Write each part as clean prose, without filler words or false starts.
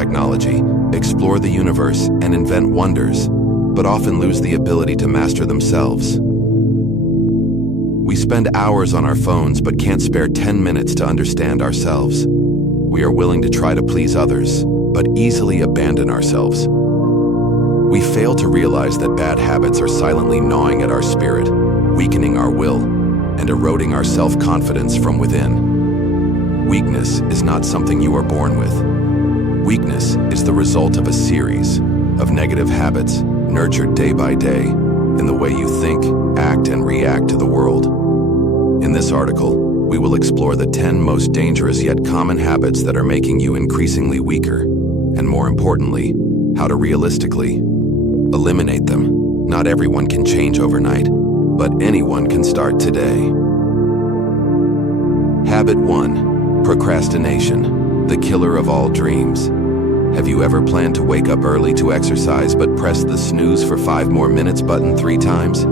technology, explore the universe, and invent wonders, but often lose the ability to master themselves. We spend hours on our phones but can't spare 10 minutes to understand ourselves. We are willing to try to please others, but easily abandon ourselves. We fail to realize that bad habits are silently gnawing at our spirit, weakening our will, and eroding our self-confidence from within. Weakness is not something you are born with. Weakness is the result of a series of negative habits nurtured day by day in the way you think, act, and react to the world. In this article, we will explore the 10 most dangerous yet common habits that are making you increasingly weaker, and more importantly, how to realistically eliminate them. Not everyone can change overnight, but anyone can start today. Habit 1. Procrastination, the killer of all dreams. Have you ever planned to wake up early to exercise but pressed the snooze for 5 more minutes button 3 times?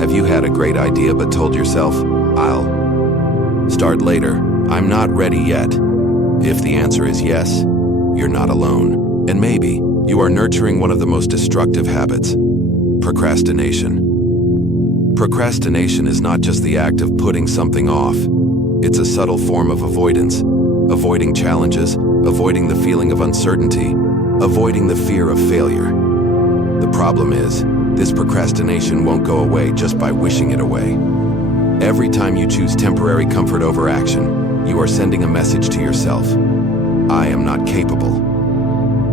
Have you had a great idea but told yourself, I'll start later, I'm not ready yet? If the answer is yes, you're not alone. And maybe you are nurturing one of the most destructive habits: procrastination. Procrastination is not just the act of putting something off. It's a subtle form of avoidance, avoiding challenges, avoiding the feeling of uncertainty, avoiding the fear of failure. The problem is, this procrastination won't go away just by wishing it away. Every time you choose temporary comfort over action, you are sending a message to yourself: I am not capable.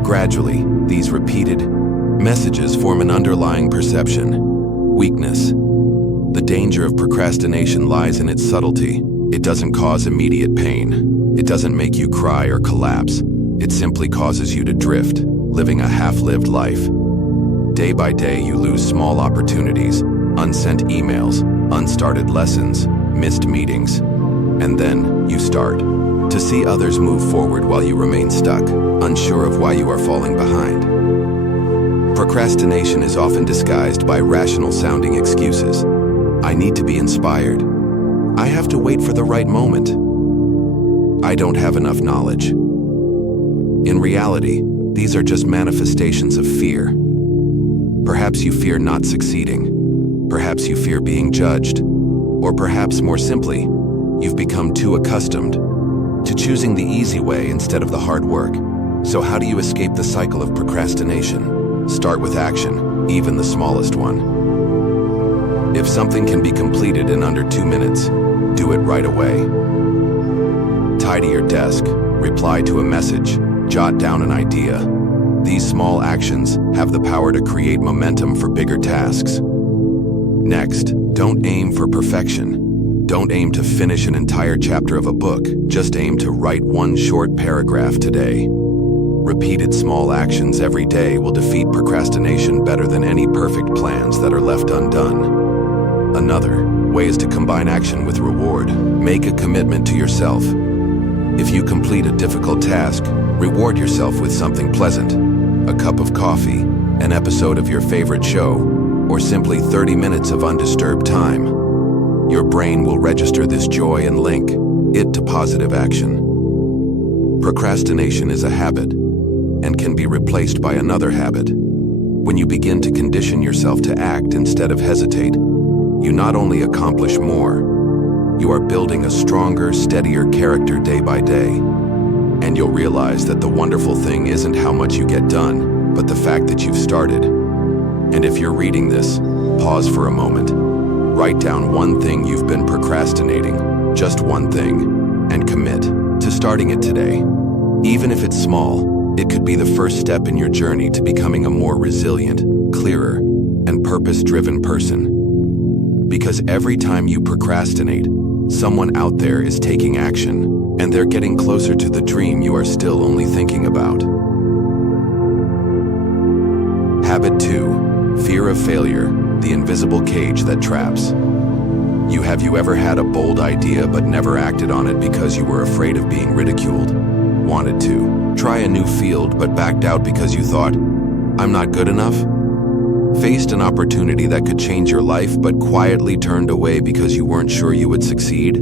Gradually, these repeated messages form an underlying perception: weakness. The danger of procrastination lies in its subtlety. It doesn't cause immediate pain. It doesn't make you cry or collapse. It simply causes you to drift, living a half-lived life. Day by day, you lose small opportunities, unsent emails, unstarted lessons, missed meetings. And then you start to see others move forward while you remain stuck, unsure of why you are falling behind. Procrastination is often disguised by rational-sounding excuses. I need to be inspired. I have to wait for the right moment. I don't have enough knowledge. In reality, these are just manifestations of fear. Perhaps you fear not succeeding. Perhaps you fear being judged. Or perhaps, more simply, you've become too accustomed to choosing the easy way instead of the hard work. So how do you escape the cycle of procrastination? Start with action, even the smallest one. If something can be completed in under 2 minutes, do it right away. Tidy your desk, reply to a message, jot down an idea. These small actions have the power to create momentum for bigger tasks. Next, don't aim for perfection. Don't aim to finish an entire chapter of a book. Just aim to write one short paragraph today. Repeated small actions every day will defeat procrastination better than any perfect plans that are left undone. Another way is to combine action with reward. Make a commitment to yourself. If you complete a difficult task, reward yourself with something pleasant: a cup of coffee, an episode of your favorite show, or simply 30 minutes of undisturbed time. Your brain will register this joy and link it to positive action. Procrastination is a habit and can be replaced by another habit. When you begin to condition yourself to act instead of hesitate, you not only accomplish more, you are building a stronger, steadier character day by day. And you'll realize that the wonderful thing isn't how much you get done, but the fact that you've started. And if you're reading this, pause for a moment. Write down one thing you've been procrastinating, just one thing, and commit to starting it today. Even if it's small, it could be the first step in your journey to becoming a more resilient, clearer, and purpose-driven person. Because every time you procrastinate, someone out there is taking action, and they're getting closer to the dream you are still only thinking about. Habit 2. Fear of failure, the invisible cage that traps. Have you ever had a bold idea but never acted on it because you were afraid of being ridiculed? Wanted to try a new field but backed out because you thought, I'm not good enough? Faced an opportunity that could change your life but quietly turned away because you weren't sure you would succeed?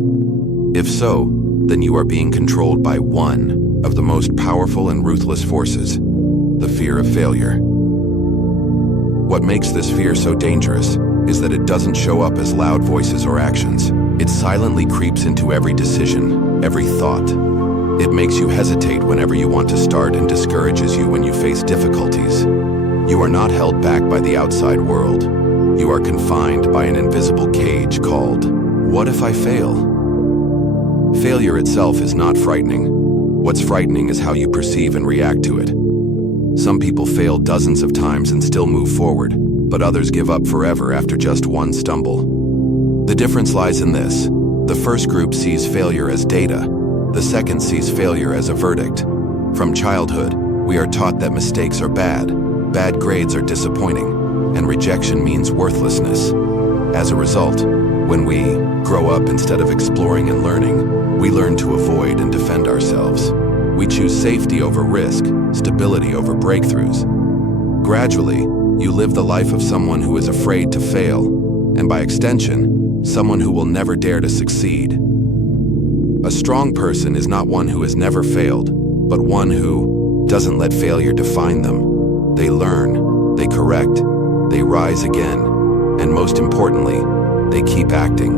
If so, then you are being controlled by one of the most powerful and ruthless forces, the fear of failure. What makes this fear so dangerous is that it doesn't show up as loud voices or actions. It silently creeps into every decision, every thought. It makes you hesitate whenever you want to start and discourages you when you face difficulties. You are not held back by the outside world. You are confined by an invisible cage called, "What if I fail?" Failure itself is not frightening. What's frightening is how you perceive and react to it. Some people fail dozens of times and still move forward, but others give up forever after just one stumble. The difference lies in this. The first group sees failure as data. The second sees failure as a verdict. From childhood, we are taught that mistakes are bad, bad grades are disappointing, and rejection means worthlessness. As a result, when we grow up instead of exploring and learning, we learn to avoid and defend ourselves. We choose safety over risk, stability over breakthroughs. Gradually, you live the life of someone who is afraid to fail, and by extension, someone who will never dare to succeed. A strong person is not one who has never failed, but one who doesn't let failure define them. They learn, they correct, they rise again, and most importantly, they keep acting.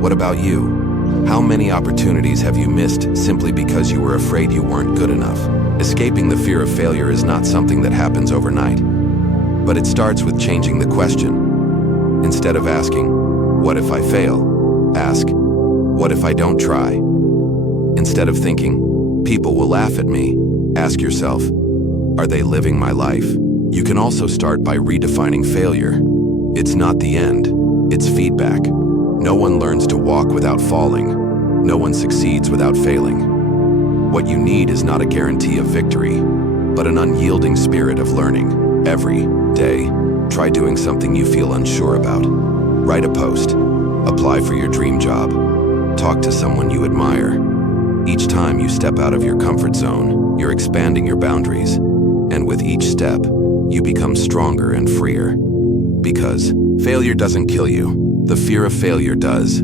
What about you? How many opportunities have you missed simply because you were afraid you weren't good enough? Escaping the fear of failure is not something that happens overnight, but it starts with changing the question. Instead of asking, "What if I fail?" ask, "What if I don't try?" Instead of thinking, "People will laugh at me," ask yourself, "Are they living my life?" You can also start by redefining failure. It's not the end, it's feedback. No one learns to walk without falling. No one succeeds without failing. What you need is not a guarantee of victory, but an unyielding spirit of learning. Every day, try doing something you feel unsure about. Write a post. Apply for your dream job. Talk to someone you admire. Each time you step out of your comfort zone, you're expanding your boundaries. And with each step, you become stronger and freer. Because failure doesn't kill you. The fear of failure does.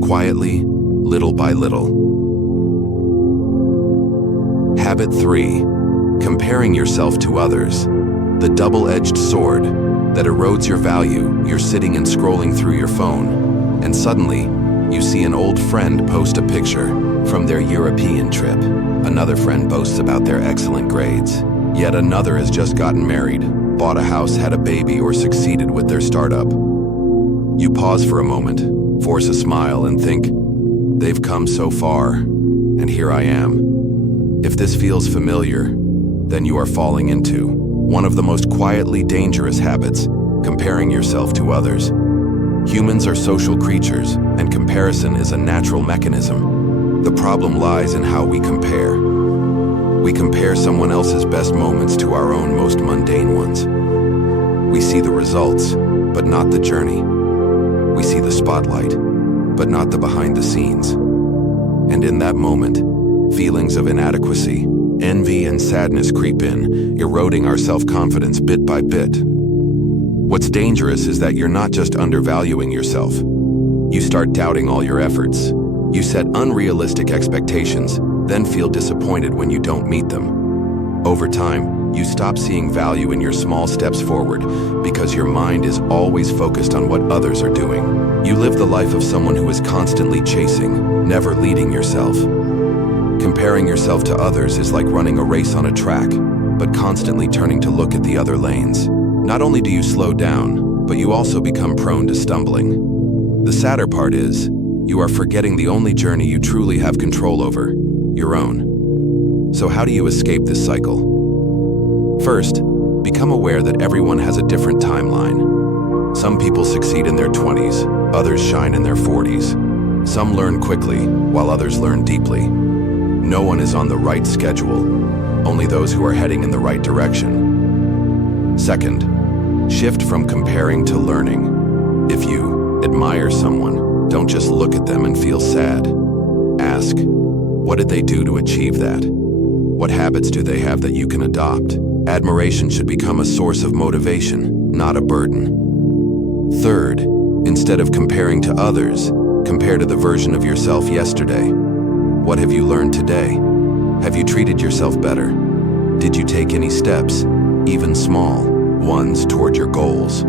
Quietly, little by little. Habit 3. Comparing yourself to others. The double-edged sword that erodes your value. You're sitting and scrolling through your phone, and suddenly, you see an old friend post a picture from their European trip. Another friend boasts about their excellent grades. Yet another has just gotten married, bought a house, had a baby, or succeeded with their startup. You pause for a moment, force a smile, and think, they've come so far, and here I am. If this feels familiar, then you are falling into one of the most quietly dangerous habits, comparing yourself to others. Humans are social creatures, and comparison is a natural mechanism. The problem lies in how we compare. We compare someone else's best moments to our own most mundane ones. We see the results, but not the journey. We see the spotlight, but not the behind the scenes. And in that moment, feelings of inadequacy, envy, and sadness creep in, eroding our self-confidence bit by bit. What's dangerous is that you're not just undervaluing yourself. You start doubting all your efforts. You set unrealistic expectations, then feel disappointed when you don't meet them. Over time, you stop seeing value in your small steps forward because your mind is always focused on what others are doing. You live the life of someone who is constantly chasing, never leading yourself. Comparing yourself to others is like running a race on a track, but constantly turning to look at the other lanes. Not only do you slow down, but you also become prone to stumbling. The sadder part is, you are forgetting the only journey you truly have control over, your own. So how do you escape this cycle? First, become aware that everyone has a different timeline. Some people succeed in their 20s, others shine in their 40s. Some learn quickly, while others learn deeply. No one is on the right schedule, only those who are heading in the right direction. Second, shift from comparing to learning. If you admire someone, don't just look at them and feel sad. Ask, what did they do to achieve that? What habits do they have that you can adopt? Admiration should become a source of motivation, not a burden. Third, instead of comparing to others, compare to the version of yourself yesterday. What have you learned today? Have you treated yourself better? Did you take any steps, even small ones, toward your goals?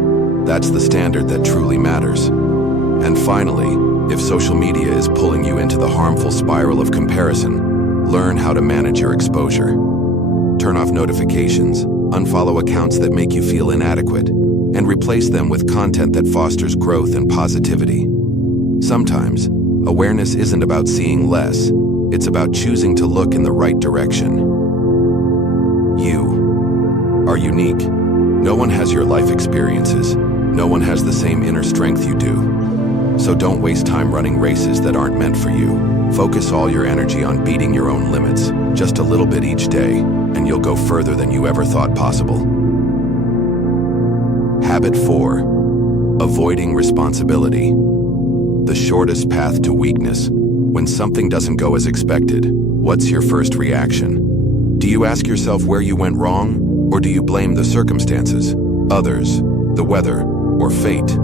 That's the standard that truly matters. And finally, if social media is pulling you into the harmful spiral of comparison, learn how to manage your exposure. Turn off notifications, unfollow accounts that make you feel inadequate, and replace them with content that fosters growth and positivity. Sometimes, awareness isn't about seeing less, it's about choosing to look in the right direction. You are unique. No one has your life experiences. No one has the same inner strength you do. So don't waste time running races that aren't meant for you. Focus all your energy on beating your own limits, just a little bit each day, and you'll go further than you ever thought possible. Habit 4. Avoiding responsibility. The shortest path to weakness. When something doesn't go as expected, what's your first reaction? Do you ask yourself where you went wrong, or do you blame the circumstances, others, the weather, or fate?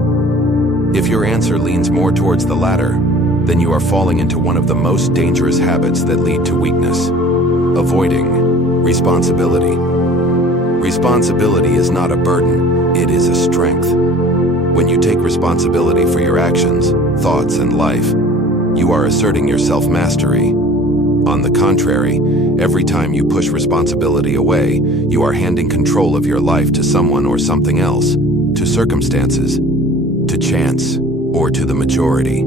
If your answer leans more towards the latter, then you are falling into one of the most dangerous habits that lead to weakness. Avoiding responsibility. Responsibility is not a burden, it is a strength. When you take responsibility for your actions, thoughts, and life, you are asserting your self-mastery. On the contrary, every time you push responsibility away, you are handing control of your life to someone or something else, to circumstances, to chance, or to the majority.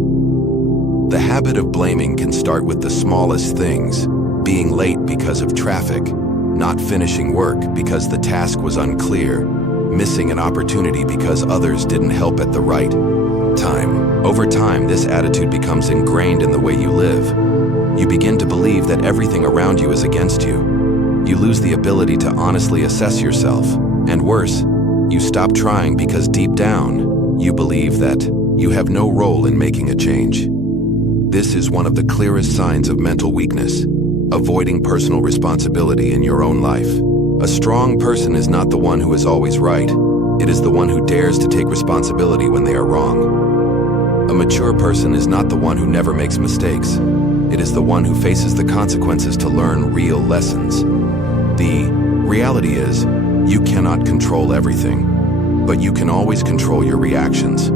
The habit of blaming can start with the smallest things, being late because of traffic, not finishing work because the task was unclear, missing an opportunity because others didn't help at the right time. Over time, this attitude becomes ingrained in the way you live. You begin to believe that everything around you is against you. You lose the ability to honestly assess yourself. And worse, you stop trying because deep down, you believe that you have no role in making a change. This is one of the clearest signs of mental weakness, avoiding personal responsibility in your own life. A strong person is not the one who is always right. It is the one who dares to take responsibility when they are wrong. A mature person is not the one who never makes mistakes. It is the one who faces the consequences to learn real lessons. The reality is, you cannot control everything, but you can always control your reactions.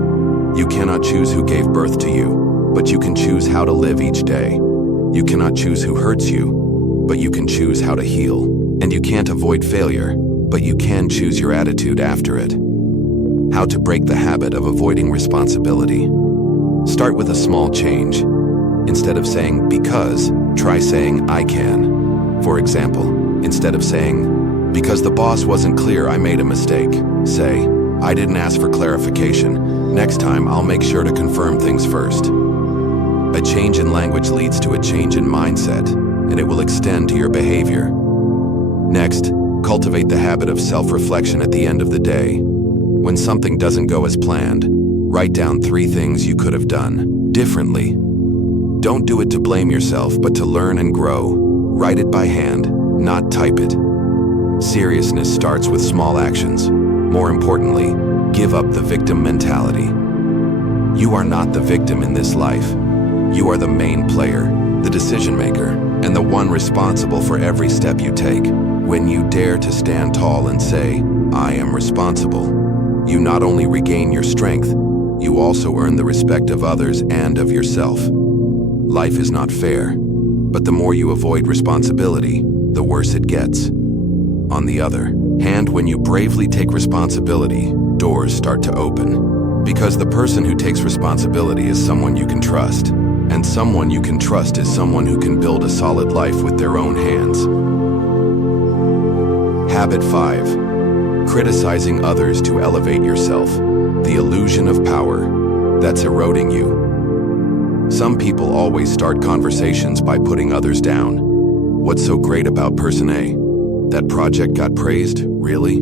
You cannot choose who gave birth to you, but you can choose how to live each day. You cannot choose who hurts you, but you can choose how to heal. And you can't avoid failure, but you can choose your attitude after it. How to break the habit of avoiding responsibility. Start with a small change. Instead of saying because, try saying I can. For example, instead of saying because the boss wasn't clear, I made a mistake, say I didn't ask for clarification. Next time I'll make sure to confirm things first. A change in language leads to a change in mindset, and it will extend to your behavior. Next, cultivate the habit of self-reflection at the end of the day. When something doesn't go as planned, write down 3 things you could have done differently. Don't do it to blame yourself, but to learn and grow. Write it by hand, not type it. Seriousness starts with small actions. More importantly, give up the victim mentality. You are not the victim in this life. You are the main player, the decision maker, and the one responsible for every step you take. When you dare to stand tall and say, I am responsible, you not only regain your strength, you also earn the respect of others and of yourself. Life is not fair, but the more you avoid responsibility, the worse it gets. On the other hand, when you bravely take responsibility, doors start to open. Because the person who takes responsibility is someone you can trust, and someone you can trust is someone who can build a solid life with their own hands. Habit 5. Criticizing others to elevate yourself. The illusion of power that's eroding you. Some people always start conversations by putting others down. What's so great about person A? That project got praised? Really?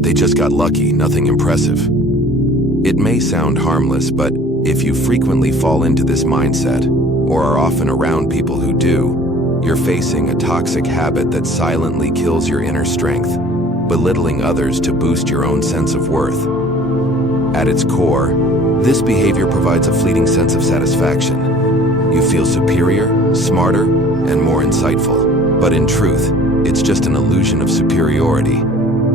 They just got lucky, nothing impressive. It may sound harmless, but if you frequently fall into this mindset, or are often around people who do, you're facing a toxic habit that silently kills your inner strength, belittling others to boost your own sense of worth. At its core, this behavior provides a fleeting sense of satisfaction. You feel superior, smarter, and more insightful. But in truth, it's just an illusion of superiority,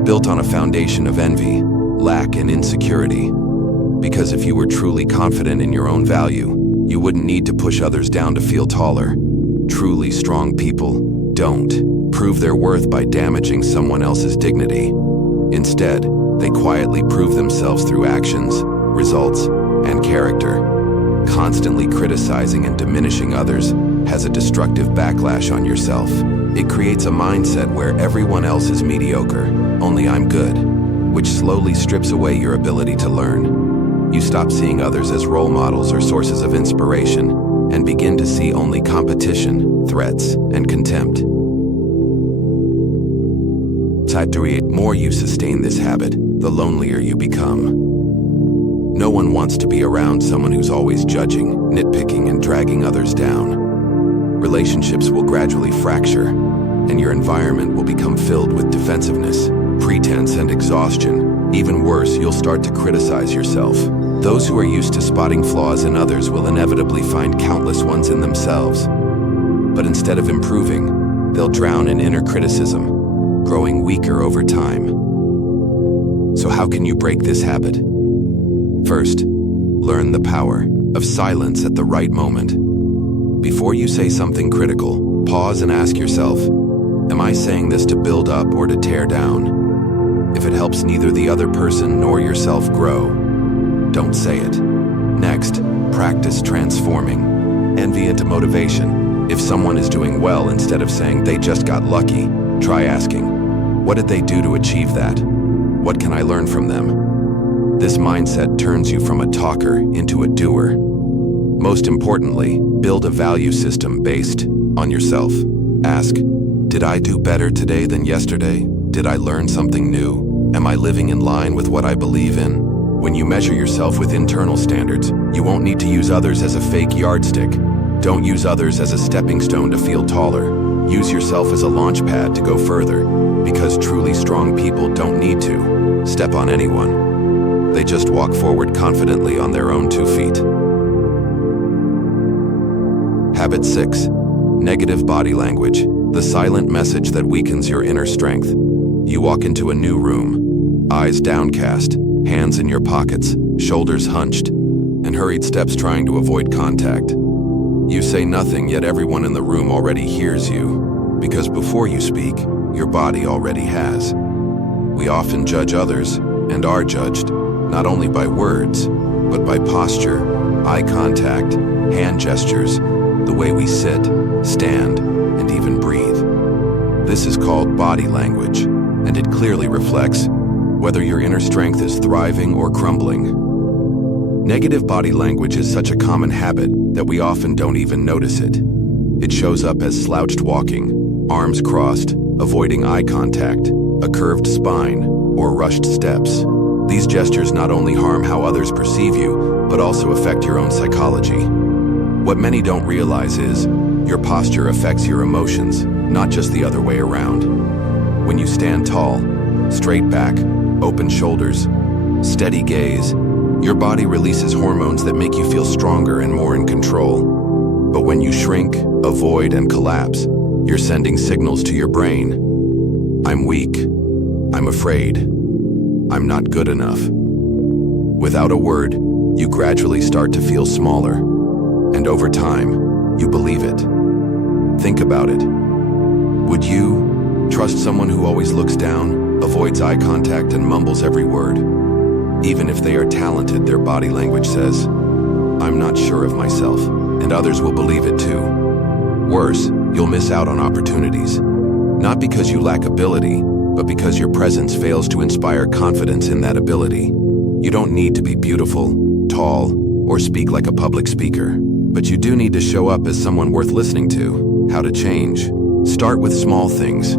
built on a foundation of envy, lack, and insecurity. Because if you were truly confident in your own value, you wouldn't need to push others down to feel taller. Truly strong people don't prove their worth by damaging someone else's dignity. Instead, they quietly prove themselves through actions, results, and character. Constantly criticizing and diminishing others has a destructive backlash on yourself. It creates a mindset where everyone else is mediocre, only I'm good, which slowly strips away your ability to learn. You stop seeing others as role models or sources of inspiration and begin to see only competition, threats, and contempt. The more you sustain this habit, the lonelier you become. No one wants to be around someone who's always judging, nitpicking, and dragging others down. Relationships will gradually fracture, and your environment will become filled with defensiveness, pretense, and exhaustion. Even worse, you'll start to criticize yourself. Those who are used to spotting flaws in others will inevitably find countless ones in themselves. But instead of improving, they'll drown in inner criticism, growing weaker over time. So how can you break this habit? First, learn the power of silence at the right moment. Before you say something critical, pause and ask yourself, am I saying this to build up or to tear down? If it helps neither the other person nor yourself grow, don't say it. Next, practice transforming envy into motivation. If someone is doing well, instead of saying they just got lucky, try asking, what did they do to achieve that? What can I learn from them? This mindset turns you from a talker into a doer. Most importantly, build a value system based on yourself. Ask, did I do better today than yesterday? Did I learn something new? Am I living in line with what I believe in? When you measure yourself with internal standards, you won't need to use others as a fake yardstick. Don't use others as a stepping stone to feel taller. Use yourself as a launch pad to go further, because truly strong people don't need to step on anyone. They just walk forward confidently on their own 2 feet. Habit 6. Negative body language, the silent message that weakens your inner strength. You walk into a new room, eyes downcast, hands in your pockets, shoulders hunched, and hurried steps trying to avoid contact. You say nothing, yet everyone in the room already hears you, because before you speak, your body already has. We often judge others, and are judged, not only by words, but by posture, eye contact, hand gestures, the way we sit, stand, and even breathe. This is called body language, and it clearly reflects whether your inner strength is thriving or crumbling. Negative body language is such a common habit that we often don't even notice it. It shows up as slouched walking, arms crossed, avoiding eye contact, a curved spine, or rushed steps. These gestures not only harm how others perceive you, but also affect your own psychology. What many don't realize is, your posture affects your emotions, not just the other way around. When you stand tall, straight back, open shoulders, steady gaze, your body releases hormones that make you feel stronger and more in control. But when you shrink, avoid, and collapse, you're sending signals to your brain. I'm weak. I'm afraid. I'm not good enough. Without a word, you gradually start to feel smaller. And over time, you believe it. Think about it. Would you trust someone who always looks down, avoids eye contact, and mumbles every word? Even if they are talented, their body language says, I'm not sure of myself, and others will believe it too. Worse, you'll miss out on opportunities. Not because you lack ability, but because your presence fails to inspire confidence in that ability. You don't need to be beautiful, tall, or speak like a public speaker, but you do need to show up as someone worth listening to. How to change? Start with small things.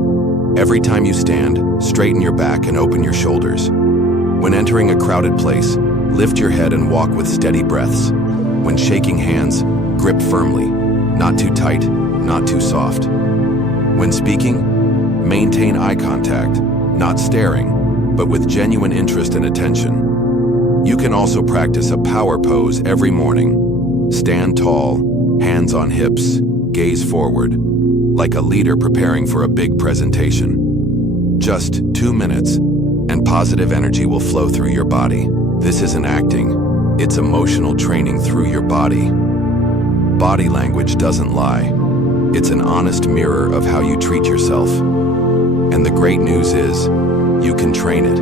Every time you stand, straighten your back and open your shoulders. When entering a crowded place, lift your head and walk with steady breaths. When shaking hands, grip firmly, not too tight, not too soft. When speaking, maintain eye contact, not staring, but with genuine interest and attention. You can also practice a power pose every morning. Stand tall, hands on hips, gaze forward. like a leader preparing for a big presentation. Just 2 minutes, and positive energy will flow through your body. This isn't acting, it's emotional training through your body. Body language doesn't lie. It's an honest mirror of how you treat yourself. And the great news is, you can train it.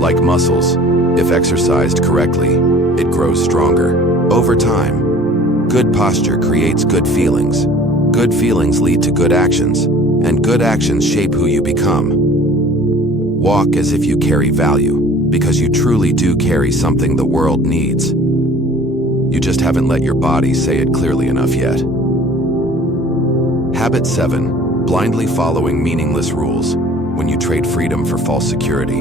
Like muscles, if exercised correctly, it grows stronger. Over time, good posture creates good feelings. Good feelings lead to good actions, and good actions shape who you become. Walk as if you carry value, because you truly do carry something the world needs. You just haven't let your body say it clearly enough yet. Habit 7. Blindly following meaningless rules when you trade freedom for false security.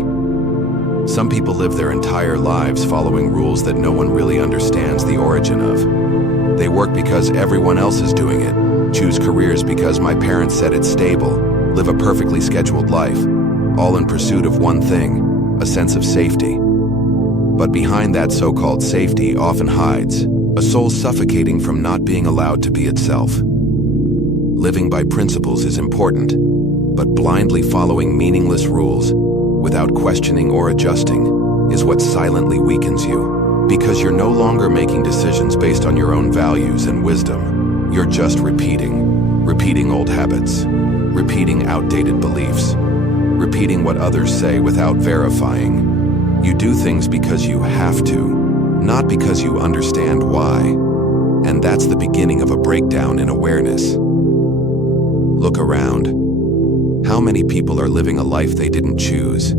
Some people live their entire lives following rules that no one really understands the origin of. They work because everyone else is doing it, choose careers because my parents said it's stable, live a perfectly scheduled life, all in pursuit of one thing, a sense of safety. But behind that so-called safety often hides a soul suffocating from not being allowed to be itself. Living by principles is important, but blindly following meaningless rules without questioning or adjusting is what silently weakens you. Because you're no longer making decisions based on your own values and wisdom. You're just repeating old habits, repeating outdated beliefs, repeating what others say without verifying. You do things because you have to, not because you understand why. And that's the beginning of a breakdown in awareness. Look around. How many people are living a life they didn't choose?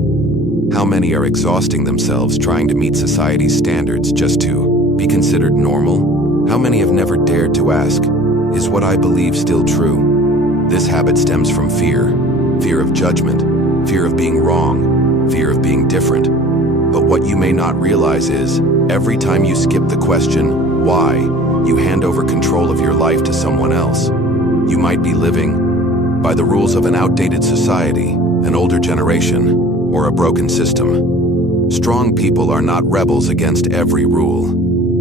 How many are exhausting themselves trying to meet society's standards just to be considered normal? How many have never dared to ask, is what I believe still true? This habit stems from fear. Fear of judgment, fear of being wrong, fear of being different. But what you may not realize is, every time you skip the question, why, you hand over control of your life to someone else. You might be living by the rules of an outdated society, an older generation, or a broken system. Strong people are not rebels against every rule,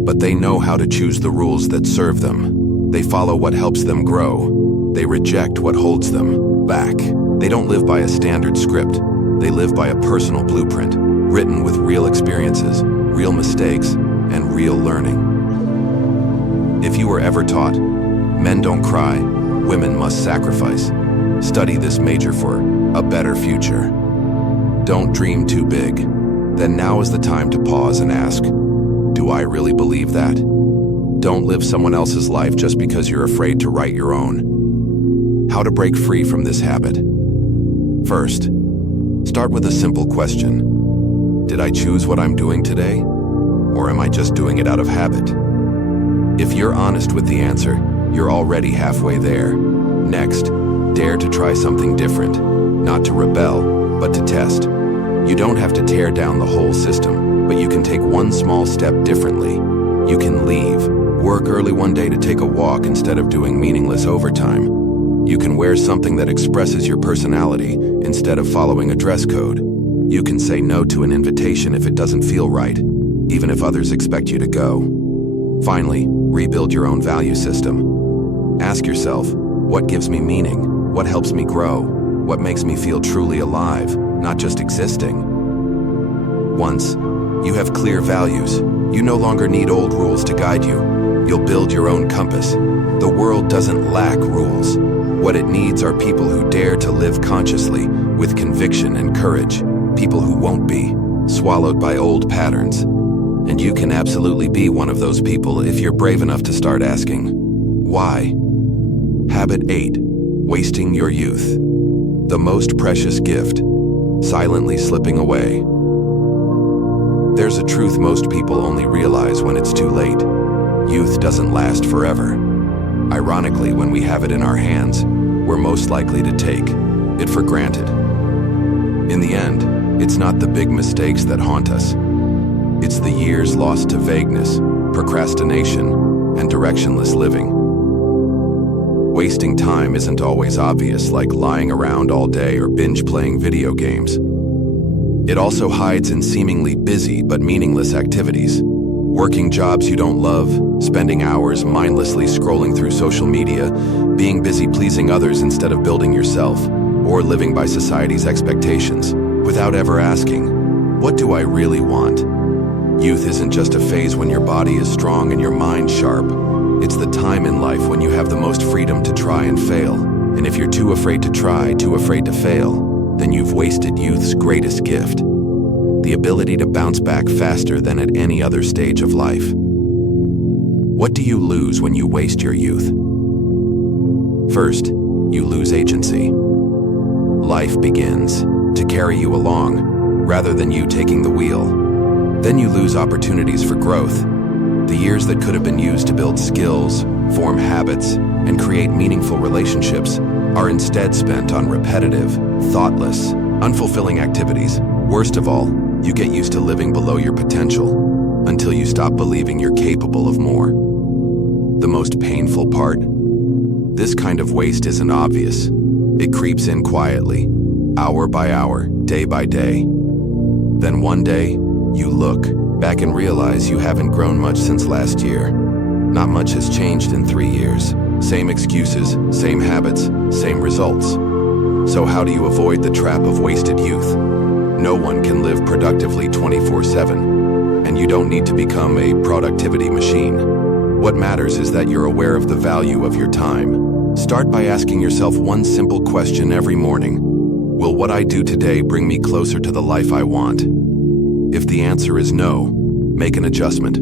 but they know how to choose the rules that serve them. They follow what helps them grow. They reject what holds them back. They don't live by a standard script. They live by a personal blueprint, written with real experiences, real mistakes, and real learning. If you were ever taught, men don't cry, women must sacrifice, study this major for a better future. Don't dream too big. Then now is the time to pause and ask, do I really believe that? Don't live someone else's life just because you're afraid to write your own. How to break free from this habit? First, start with a simple question. Did I choose what I'm doing today? Or am I just doing it out of habit? If you're honest with the answer, you're already halfway there. Next, dare to try something different. Not to rebel, but to test. You don't have to tear down the whole system, but you can take one small step differently. You can leave, work early one day to take a walk instead of doing meaningless overtime. You can wear something that expresses your personality instead of following a dress code. You can say no to an invitation if it doesn't feel right, even if others expect you to go. Finally, rebuild your own value system. Ask yourself, what gives me meaning? What helps me grow? What makes me feel truly alive, not just existing? Once you have clear values, you no longer need old rules to guide you. You'll build your own compass. The world doesn't lack rules. What it needs are people who dare to live consciously, with conviction and courage. People who won't be swallowed by old patterns. And you can absolutely be one of those people if you're brave enough to start asking, why? Habit 8. Wasting your youth. The most precious gift, silently slipping away. There's a truth most people only realize when it's too late. Youth doesn't last forever. Ironically, when we have it in our hands, we're most likely to take it for granted. In the end, it's not the big mistakes that haunt us. It's the years lost to vagueness, procrastination, and directionless living. Wasting time isn't always obvious, like lying around all day or binge playing video games. It also hides in seemingly busy but meaningless activities. Working jobs you don't love, spending hours mindlessly scrolling through social media, being busy pleasing others instead of building yourself, or living by society's expectations, without ever asking, what do I really want? Youth isn't just a phase when your body is strong and your mind sharp. It's the time in life when you have the most freedom to try and fail. And if you're too afraid to try, too afraid to fail, then you've wasted youth's greatest gift, the ability to bounce back faster than at any other stage of life. What do you lose when you waste your youth? First, you lose agency. Life begins to carry you along, rather than you taking the wheel. Then you lose opportunities for growth. The years that could have been used to build skills, form habits, and create meaningful relationships are instead spent on repetitive, thoughtless, unfulfilling activities. Worst of all, you get used to living below your potential until you stop believing you're capable of more. The most painful part? This kind of waste isn't obvious. It creeps in quietly, hour by hour, day by day. Then one day, you look back and realize you haven't grown much since last year. Not much has changed in 3 years. Same excuses, same habits, same results. So how do you avoid the trap of wasted youth? No one can live productively 24/7, and you don't need to become a productivity machine. What matters is that you're aware of the value of your time. Start by asking yourself one simple question every morning. Will what I do today bring me closer to the life I want? If the answer is no, make an adjustment.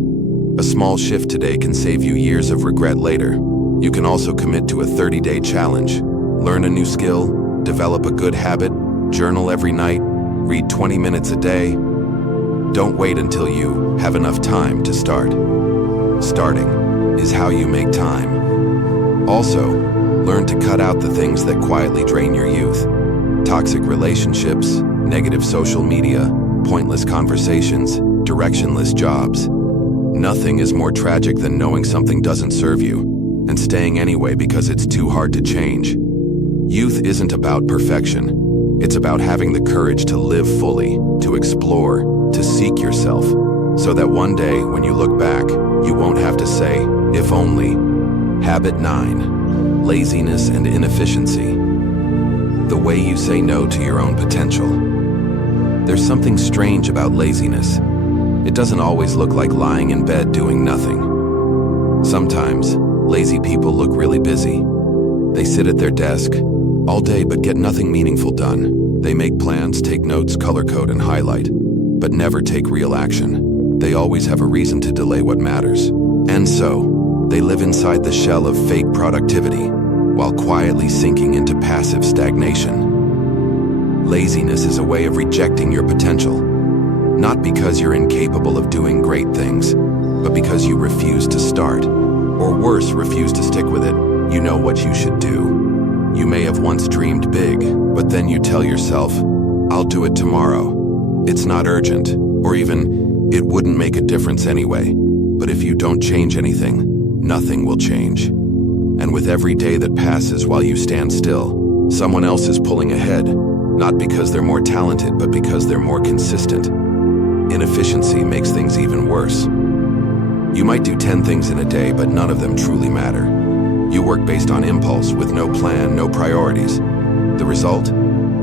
A small shift today can save you years of regret later. You can also commit to a 30-day challenge. Learn a new skill, develop a good habit, journal every night, read 20 minutes a day. Don't wait until you have enough time to start. Starting is how you make time. Also, learn to cut out the things that quietly drain your youth. Toxic relationships, negative social media, pointless conversations, directionless jobs. Nothing is more tragic than knowing something doesn't serve you and staying anyway because it's too hard to change. Youth isn't about perfection. It's about having the courage to live fully, to explore, to seek yourself, so that one day when you look back, you won't have to say, if only. Habit 9, laziness and inefficiency. The way you say no to your own potential. There's something strange about laziness. It doesn't always look like lying in bed doing nothing. Sometimes, lazy people look really busy. They sit at their desk all day but get nothing meaningful done. They make plans, take notes, color code, and highlight, but never take real action. They always have a reason to delay what matters. And so, they live inside the shell of fake productivity, while quietly sinking into passive stagnation. Laziness is a way of rejecting your potential, not because you're incapable of doing great things, but because you refuse to start, or worse, refuse to stick with it. You know what you should do. You may have once dreamed big, but then you tell yourself, I'll do it tomorrow. It's not urgent, or even, it wouldn't make a difference anyway. But if you don't change anything, nothing will change. And with every day that passes while you stand still, someone else is pulling ahead, not because they're more talented, but because they're more consistent. Inefficiency makes things even worse. You might do 10 things in a day, but none of them truly matter. You work based on impulse, with no plan, no priorities. The result?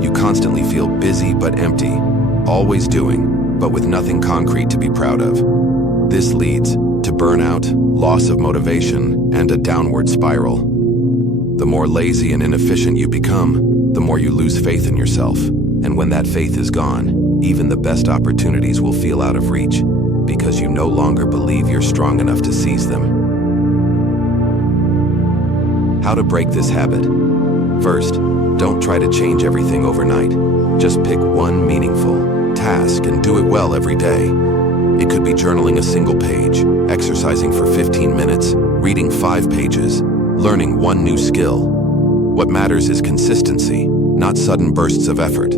You constantly feel busy but empty, always doing, but with nothing concrete to be proud of. This leads to burnout, loss of motivation, and a downward spiral. The more lazy and inefficient you become, the more you lose faith in yourself. And when that faith is gone, even the best opportunities will feel out of reach, because you no longer believe you're strong enough to seize them. How to break this habit? First, don't try to change everything overnight. Just pick one meaningful task and do it well every day. It could be journaling a single page, exercising for 15 minutes, reading 5 pages, learning one new skill. What matters is consistency, not sudden bursts of effort.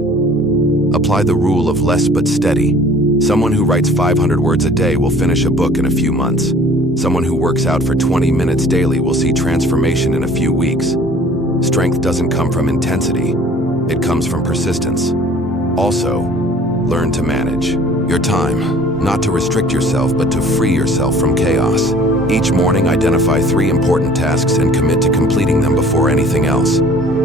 Apply the rule of less but steady. Someone who writes 500 words a day will finish a book in a few months. Someone who works out for 20 minutes daily will see transformation in a few weeks. Strength doesn't come from intensity. It comes from persistence. Also, learn to manage. Your time, not to restrict yourself, but to free yourself from chaos. Each morning, identify 3 important tasks and commit to completing them before anything else.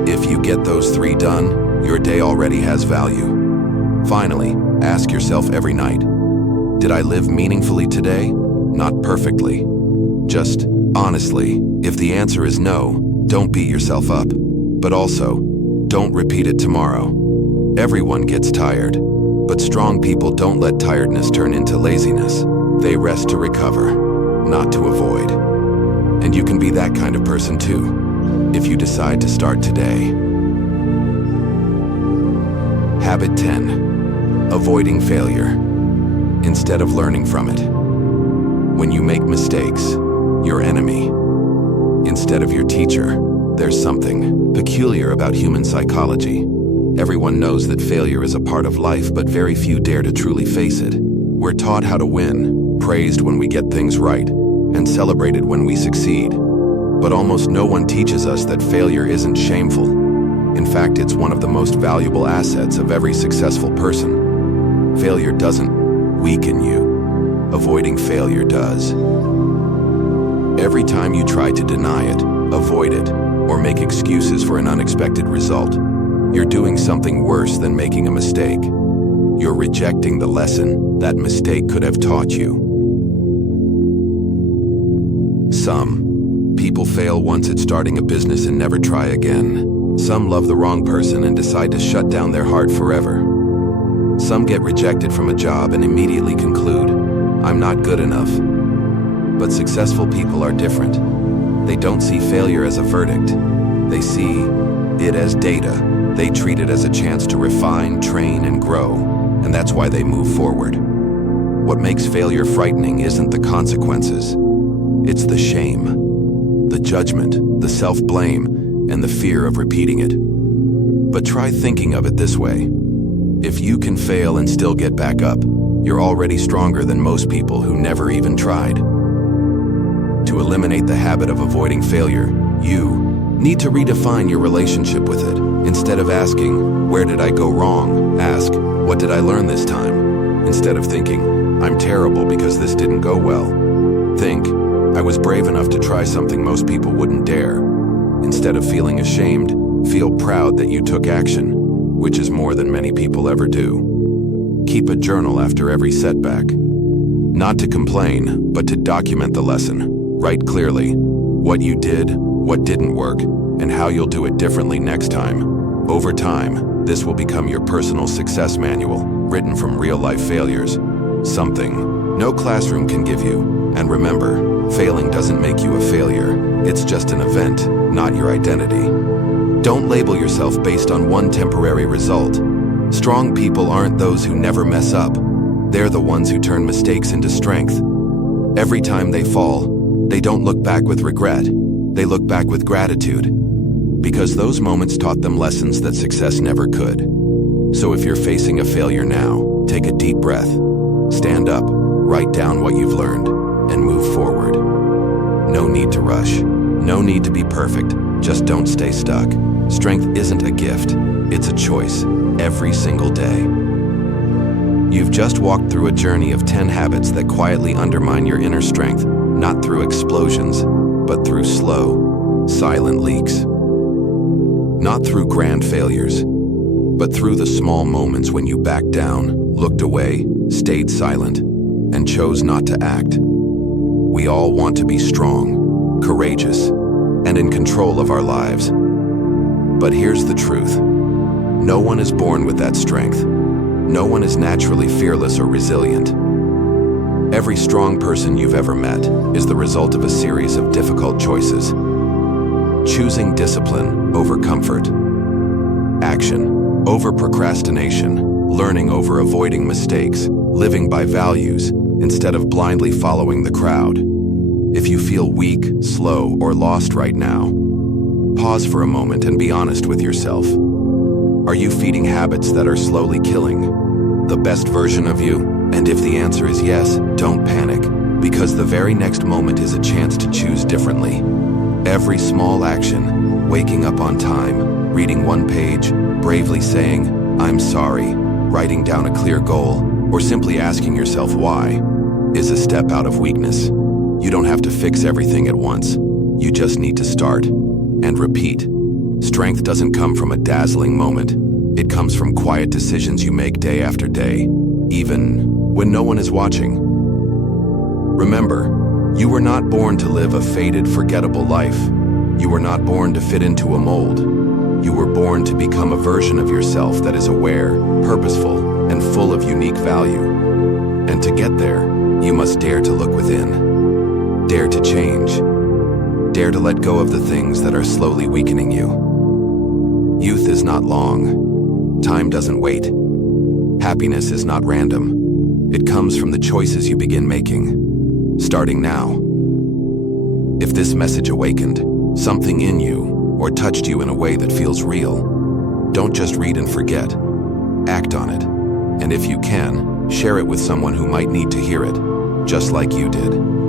If you get those 3 done, your day already has value. Finally, ask yourself every night, did I live meaningfully today? Not perfectly. Just honestly. If the answer is no, don't beat yourself up. But also, don't repeat it tomorrow. Everyone gets tired, but strong people don't let tiredness turn into laziness. They rest to recover, not to avoid. And you can be that kind of person too, if you decide to start today. Habit 10. Avoiding failure instead of learning from it. When you make mistakes, your enemy instead of your teacher. There's something peculiar about human psychology. Everyone knows that failure is a part of life, but very few dare to truly face it. We're taught how to win, praised when we get things right, and celebrated when we succeed. But almost no one teaches us that failure isn't shameful. In fact, it's one of the most valuable assets of every successful person. Failure doesn't weaken you. Avoiding failure does. Every time you try to deny it, avoid it, or make excuses for an unexpected result, you're doing something worse than making a mistake. You're rejecting the lesson that mistake could have taught you. Some people fail once at starting a business and never try again. Some love the wrong person and decide to shut down their heart forever. Some get rejected from a job and immediately conclude, I'm not good enough. But successful people are different. They don't see failure as a verdict. They see it as data. They treat it as a chance to refine, train, and grow, and that's why they move forward. What makes failure frightening isn't the consequences. It's the shame, the judgment, the self-blame, and the fear of repeating it. But try thinking of it this way. If you can fail and still get back up, you're already stronger than most people who never even tried. To eliminate the habit of avoiding failure, you need to redefine your relationship with it. Instead of asking, where did I go wrong? Ask, what did I learn this time? Instead of thinking, I'm terrible because this didn't go well. Think, I was brave enough to try something most people wouldn't dare. Instead of feeling ashamed, feel proud that you took action, which is more than many people ever do. Keep a journal after every setback. Not to complain, but to document the lesson. Write clearly what you did, what didn't work, and how you'll do it differently next time. Over time, this will become your personal success manual, written from real-life failures. Something no classroom can give you. And remember, failing doesn't make you a failure. It's just an event, not your identity. Don't label yourself based on one temporary result. Strong people aren't those who never mess up. They're the ones who turn mistakes into strength. Every time they fall, they don't look back with regret. They look back with gratitude. Because those moments taught them lessons that success never could. So if you're facing a failure now, take a deep breath. Stand up, write down what you've learned, and move forward. No need to rush. No need to be perfect. Just don't stay stuck. Strength isn't a gift. It's a choice, every single day. You've just walked through a journey of 10 habits that quietly undermine your inner strength, not through explosions, but through slow, silent leaks. Not through grand failures, but through the small moments when you backed down, looked away, stayed silent, and chose not to act. We all want to be strong, courageous, and in control of our lives. But here's the truth. No one is born with that strength. No one is naturally fearless or resilient. Every strong person you've ever met is the result of a series of difficult choices. Choosing discipline over comfort, action over procrastination, learning over avoiding mistakes, living by values instead of blindly following the crowd. If you feel weak, slow, or lost right now, pause for a moment and be honest with yourself. Are you feeding habits that are slowly killing the best version of you? And if the answer is yes, don't panic, because the very next moment is a chance to choose differently. Every small action, waking up on time, reading one page, bravely saying, I'm sorry, writing down a clear goal, or simply asking yourself why is a step out of weakness. You don't have to fix everything at once. You just need to start and repeat. Strength doesn't come from a dazzling moment. It comes from quiet decisions you make day after day, even when no one is watching. Remember, you were not born to live a faded, forgettable life. You were not born to fit into a mold. You were born to become a version of yourself that is aware, purposeful, and full of unique value. And to get there, you must dare to look within. Dare to change. Dare to let go of the things that are slowly weakening you. Youth is not long. Time doesn't wait. Happiness is not random. It comes from the choices you begin making, starting now. If this message awakened something in you or touched you in a way that feels real, don't just read and forget. Act on it. And if you can, share it with someone who might need to hear it, just like you did.